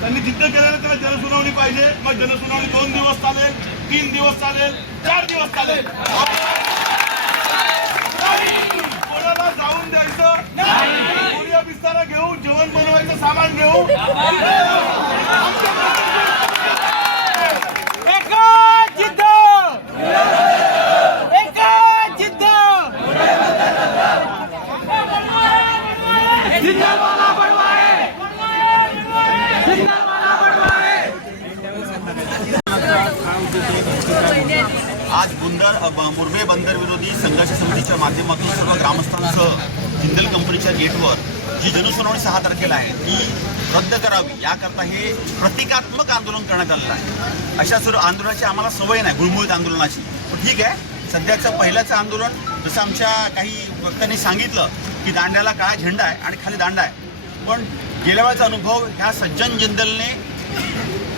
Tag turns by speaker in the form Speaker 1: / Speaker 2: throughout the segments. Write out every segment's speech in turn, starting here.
Speaker 1: त्यांनी जिद्द केलेलं त्याला जनसुनावणी पाहिजे. मग जनसुनावणी दोन दिवस चालेल तीन दिवस चालेल चार दिवस चालेल. कोणाला जाऊन द्यायचं? कोणी बिस्तारा घेऊ जेवण बनवायचं सामान घेऊ
Speaker 2: जिद्द! जिद्द! जिंदाबाद
Speaker 3: आज बुंदर अ, मुरबे बंदर विरोधी संघर्ष समितीच्या माध्यमातून सर्व ग्रामस्थांसह जिंदल कंपनीच्या गेटवर जी जनसुनावणी सहा तारखेला आहे ती रद्द करावी याकरता हे प्रतिकात्मक आंदोलन करण्यात आलेलं आहे. अशा सर्व आंदोलनाची आम्हाला सवय नाही गुळमुळीत आंदोलनाची. पण ठीक आहे सध्याचं पहिल्याचं आंदोलन जसं आमच्या काही वक्त्यांनी सांगितलं की दांड्याला काळा झेंडा आहे आणि खाली दांडा आहे. पण गेल्या वेळेचा अनुभव ह्या सज्जन जिंदलने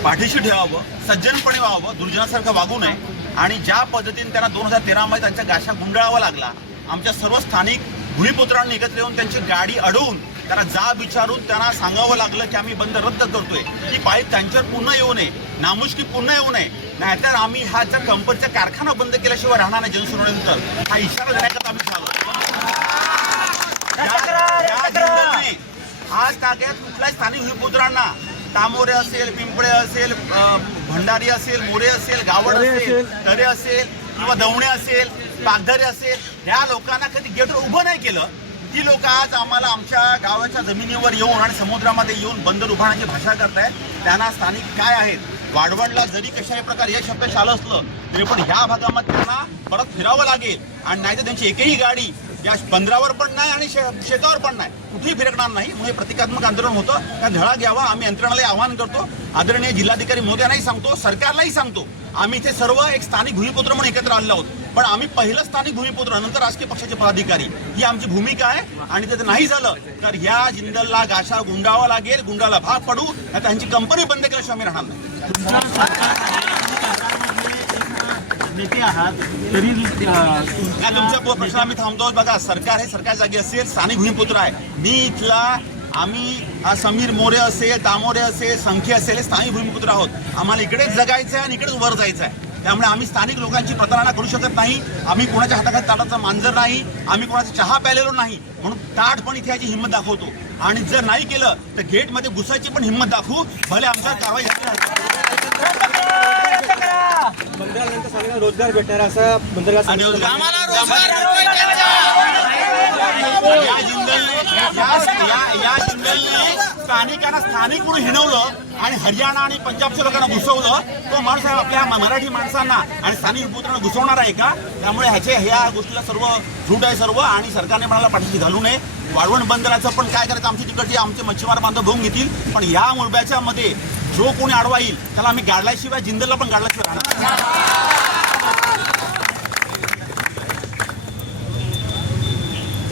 Speaker 3: पाठीशी ठेवावं सज्जनपणे व्हावं दुर्जनासारखं वागू नये आणि ज्या पद्धतीने त्यांना दोन हजार तेरामध्ये त्यांच्या गाशा गुंडाळावा लागला आमच्या सर्व स्थानिक भूमिपुत्रांनी एकत्र येऊन त्यांची गाडी अडवून त्यांना जा विचारून त्यांना सांगावं लागलं की आम्ही बंद रद्द करतोय. ही पाळी त्यांच्यावर पुन्हा येऊ नये नामुष्की पुन्हा येऊ नये. नाहीतर आम्ही हा ज्या कंपनीचा कारखाना बंद केल्याशिवाय राहणार नाही जनसुनावणीनंतर हा इशारा देण्याकरता आम्ही झालो आज ताग्यात कुठल्याही स्थानिक भूमिपुत्रांना तामोरे असेल पिंपळे असेल भंडारी असेल मोरे असेल गावड असेल तरे असेल किंवा दवणे असेल पागधरे असेल या लोकांना कधी गेटवर उभं नाही केलं. ती लोक आज आम्हाला आमच्या गावाच्या जमिनीवर येऊन आणि समुद्रामध्ये येऊन बंदर उभारण्याची भाषा करतायत. त्यांना स्थानिक काय आहेत? वाढवणला जरी कशाही प्रकारे यश अपयश आलं असलं तरी पण ह्या भागामध्ये त्यांना परत फिरावं लागेल. आणि नाही तर त्यांची एकही गाडी या बंदरावर पण नाही आणि शे शेतावर पण नाही. कुठेही फिरकणार नाही. म्हणून हे प्रतिकात्मक आंदोलन होतं. त्या धडा घ्यावा. आम्ही यंत्रणालाही आवाहन करतो. आदरणीय जिल्हाधिकारी मोदयांनाही सांगतो. सरकारलाही सांगतो. आम्ही इथे सर्व एक स्थानिक भूमिपुत्र म्हणून एकत्र आलेलो आहोत. पण आम्ही पहिलं स्थानिक भूमिपुत्र नंतर राजकीय पक्षाचे पदाधिकारी. ही आमची भूमिका आहे. आणि त्याचं जर नाही झालं तर ह्या जिंदलला गाशा गुंडावा लागेल. गुंडाला भाग पडू. त्यांची कंपनी बंद केल्याशिवाय आम्ही राहणार नाही.
Speaker 4: नेते आहात तरी
Speaker 3: तुमच्या प्रश्न आम्ही थांबतो? बघा सरकार हे सरकार जागी असेल स्थानिक भूमिपुत्र आहे. मी इथला आम्ही हा समीर मोरे असेल दामोरे असेल संख्या असेल हे स्थानिक भूमिपुत्र आहोत. आम्हाला इकडेच जगायचं आहे आणि इकडेच वर जायचं आहे त्यामुळे आम्ही स्थानिक लोकांची प्रतारणा करू शकत नाही. आम्ही कोणाच्या हाताखाली ताटाचा मांजर नाही. आम्ही कोणाचा चहा प्यालेलो नाही. म्हणून ताटपण इथे याची हिंमत दाखवतो. आणि जर नाही केलं तर गेटमध्ये घुसायची पण हिंमत दाखवू. भले आमच्यावर कारवाई झाली
Speaker 4: सगळ्यांना रोजगार भेटणार असं
Speaker 3: स्थानिकांना स्थानिक म्हणून हिणवलं आणि हरियाणा आणि पंजाबच्या लोकांना घुसवलं. तो माणूस आपल्या मराठी माणसांना आणि स्थानिक पुत्रांना घुसवणार आहे का? त्यामुळे ह्याचे ह्या गोष्टीला सर्व झूट आहे सर्व आणि सरकारने म्हणाला पाठीशी घालू नये. वाढवण बंदराचं पण काय करायचं? आमची तिकडचे आमचे मच्छीमार बांधव भोंग घेतील. पण या मुरब्याच्या मध्ये जो कोणी आडवा येईल त्याला आम्ही गाडल्याशिवाय जिंदलला पण गाडल्याशिवाय राहणार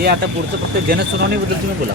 Speaker 5: ते आता पुढचं फक्त जनसुनावणीबद्दल तुम्ही बोला.